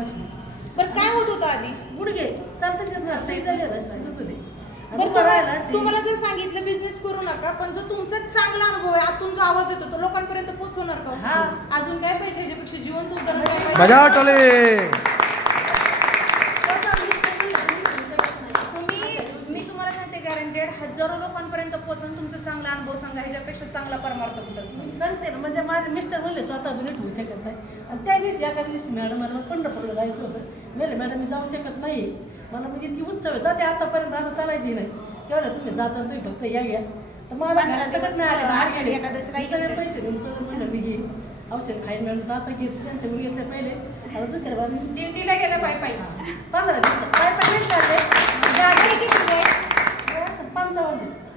नशीब. बरं काय होत होतं आधी? गुडघे चालतं तुम्हाला जर सांगितलं बिझनेस करू नका, पण जो तुमचा चांगला अनुभव आहे, आतून जो आवाज येतो तो लोकांपर्यंत पोहोचवणार का? अजून काय पाहिजे याच्यापेक्षा? जिवंत उदाहरण काय पाहिजे? मी तुम्हाला सांगते गॅरंटेड हजारो लोकांपर्यंत पोहोचून तुमचा चांगला अनुभव सांगा, ह्याच्यापेक्षा चांगला परमार्थ कुठं सांगते ना. म्हणजे माझे मिस्टर म्हणले स्वतः तुम्ही ठेवू शकत नाही. आणि त्या दिवशी एका दिवशी मॅडम मला पंढरपूरला जायचं होतं. मेले मॅडम मी जाऊ शकत नाही, मला म्हणजे इतकी उत्सव जाते आतापर्यंत आता चालायची नाही. तेवढं तुम्ही जाता तुम्ही फक्त या घ्या. तर मला घराचं नाही आले सगळे पैसे म्हणलं मी घेईन औषध खाईन. मॅडम तर आता घेत त्यांच्या मुली घेतले पहिले. आता दुसऱ्या बाजू दिंडीला गेलं पाय 15 दिवस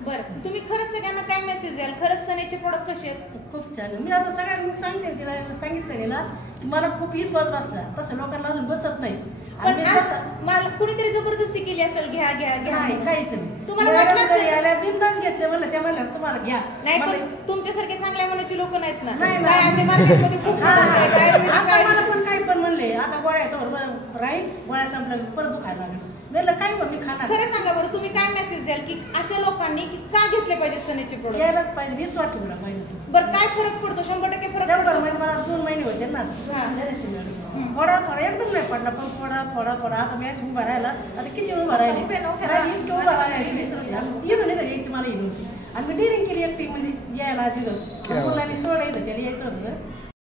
बरं तुम्ही खरंच सगळ्यांना काय मेसेज द्याल? खरंच सनेचे प्रोडक्ट कसे आहेत? खूप छान. मी आता सगळ्यांना सांगते तिला सांगितलं गेला मला खूप विश्वास बसला. तसं लोकांना अजून बसत नाही. पण मला कुणीतरी जबरदस्ती केली असेल घ्या घ्या घ्या? काहीच नाही. तुम्हाला वाटलं बिंदास घेतले म्हणलं त्या म्हणलं तुम्हाला घ्या. नाही पण तुमच्यासारखे चांगल्या मनाची लोक नाहीत ना. काय असे मार्केटमध्ये खूप मला पण काही पण म्हणले आता गोळ्या राहील गोळ्या संपल्या परत खायला लागले. काय पण मी खाणार. खरं सांगा बरं तुम्ही काय मेसेज द्याल की अशा लोकांनी की का घेतले पाहिजे सनेचे प्रोडक्ट? घ्यायलाच पाहिजे. विश्वास ठेवला पाहिजे. बरं काय फरक पडतो? 100% फरक पडतो. म्हणजे मला 2 महिने होते ना. थोडा थोडा एकदम नाही पडला पण थोडा थोडा थोडा. आता मी अशी उभा राहिला आता किती उभा राहिली उभा राहायची यायची मला येईल. आणि मी डिरिंग केली एकटी म्हणजे यायला मुलांनी सोडायचं त्याला यायचं होतं.